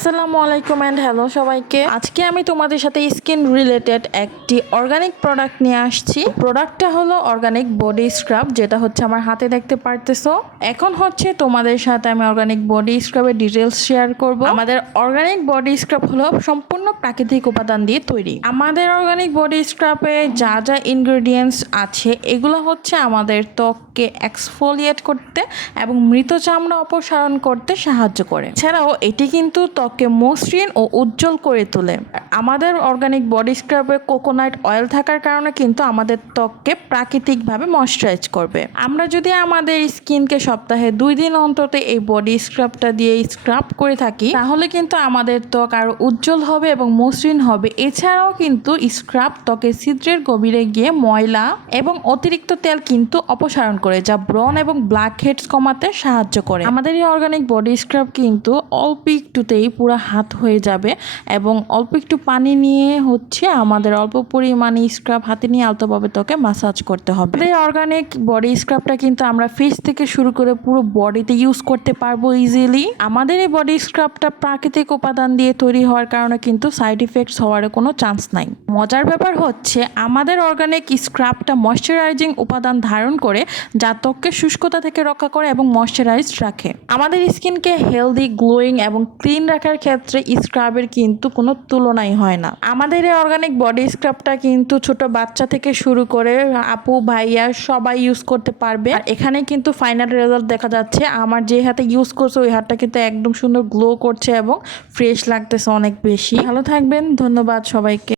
আসসালামু আলাইকুম and hello সবাইকে। আজকে আমি তোমাদের সাথে স্কিন রিলেটেড একটি অর্গানিক প্রোডাক্ট নিয়ে আসছি। প্রোডাক্টটা হলো অর্গানিক বডি স্ক্রাব, যেটা হচ্ছে আমার হাতে দেখতে পারতেছো। এখন হচ্ছে তোমাদের সাথে আমি অর্গানিক বডি স্ক্রাবের ডিটেলস শেয়ার করব। আমাদের অর্গানিক বডি স্ক্রাব হলো সম্পূর্ণ প্রাকৃতিক উপাদান দিয়ে তৈরি। আমাদের অর্গানিক বডি স্ক্রাবে যা যা ইনগ্রেডিয়েন্টস আছে এগুলো হচ্ছে আমাদের ত্বককে এক্সফোলিয়েট করতে এবং মৃত চামড়া অপসারণ করতে সাহায্য করে। এছাড়াও এটি কিন্তু ত্বককে মসৃণ ও উজ্জ্বল করে তোলে। আমাদের অর্গানিক বডি স্ক্রাবে কোকোনাট অয়েল থাকার কারণে কিন্তু আমাদের ত্বককে প্রাকৃতিকভাবে ময়শ্চারাইজ করবে। আমরা যদি আমাদের স্কিনকে সপ্তাহে 2 দিন অন্তত এই বডি স্ক্রাবটা দিয়ে স্ক্রাব করে থাকি, তাহলে কিন্তু আমাদের ত্বক আরো উজ্জ্বল হবে এবং মসৃণ হবে। এছাড়াও কিন্তু স্ক্রাব ত্বকের ছিদ্রের গভীরে গিয়ে ময়লা এবং অতিরিক্ত তেল কিন্তু অপসারণ করে, যা ব্রণ এবং ব্ল্যাক হেডস কমাতে সাহায্য করে। আমাদের এই অর্গানিক বডি স্ক্রাব কিন্তু অল্প একটুতেই পুরো হাত হয়ে যাবে এবং অল্প একটু পানি নিয়ে হচ্ছে আমাদের অল্প পরিমাণে স্ক্রাব হাতে নিয়ে আলতোভাবে ত্বকে মাসাজ করতে হবে। এই অর্গানিক বডি স্ক্রাবটা কিন্তু আমরা ফেস থেকে শুরু করে পুরো বডিতে ইউজ করতে পারবো ইজিলি। আমাদের এই বডি স্ক্রাবটা প্রাকৃতিক উপাদান দিয়ে তৈরি হওয়ার কারণে কিন্তু সাইড ইফেক্টস হওয়ার কোনো চান্স নাই। মজার ব্যাপার হচ্ছে আমাদের অর্গানিক স্ক্রাবটা ময়শ্চারাইজিং উপাদান ধারণ করে, যা ত্বককে শুষ্কতা থেকে রক্ষা করে এবং ময়শ্চারাইজড রাখে। আমাদের স্কিনকে হেলদি, গ্লোয়িং এবং ক্লিন রাখার ক্ষেত্রে স্ক্রাবের কিন্তু কোনো তুলনাই হয় না। আমাদের এই অর্গানিক বডি স্ক্রাবটা কিন্তু ছোট বাচ্চা থেকে শুরু করে আপু ভাইয়া সবাই ইউজ করতে পারবে। আর এখানে কিন্তু ফাইনাল রেজাল্ট দেখা যাচ্ছে। আমার যে হাতে ইউজ করছে ওই হাতটা কিন্তু একদম সুন্দর গ্লো করছে এবং ফ্রেশ লাগতেছে অনেক বেশি। ভালো থাকবেন, ধন্যবাদ সবাইকে।